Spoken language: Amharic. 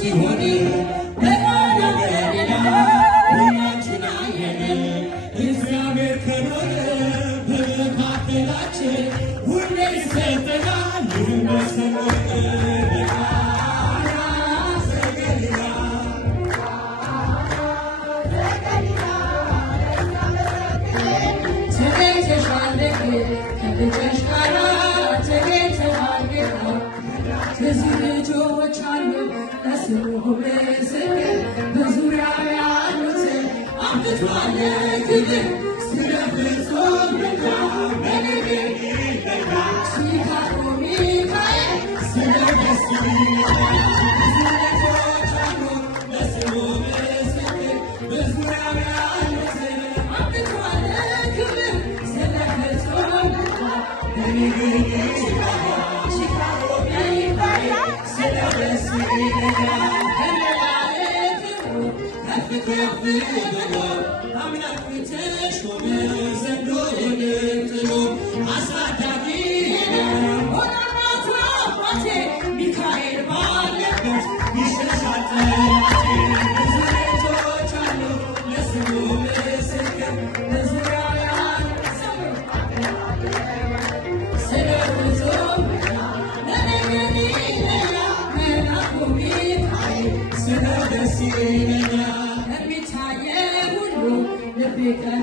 ሲሆን በቃና በሌላ ሁላችን አየን። እግዚአብሔር ከኖረ በመካከላችን ሁሌ ይሰጠናል ይመስገን። ብዙ ልጆች አሉ ለስሙ ምስክር በዙሪያው ያሉትን አብዝቷል ክብር ስለ ፍጹም ምልጃው በነገር ይለያል ሲካሮ ሚካኤል ስለ ደስ ይላል። ብዙ ልጆች አሉ ለስሙ ምስክር በዙሪያው ያሉትን አብዝቷል ክብር ስለ ፍጹም ምልጃው በነገር ይለያል Because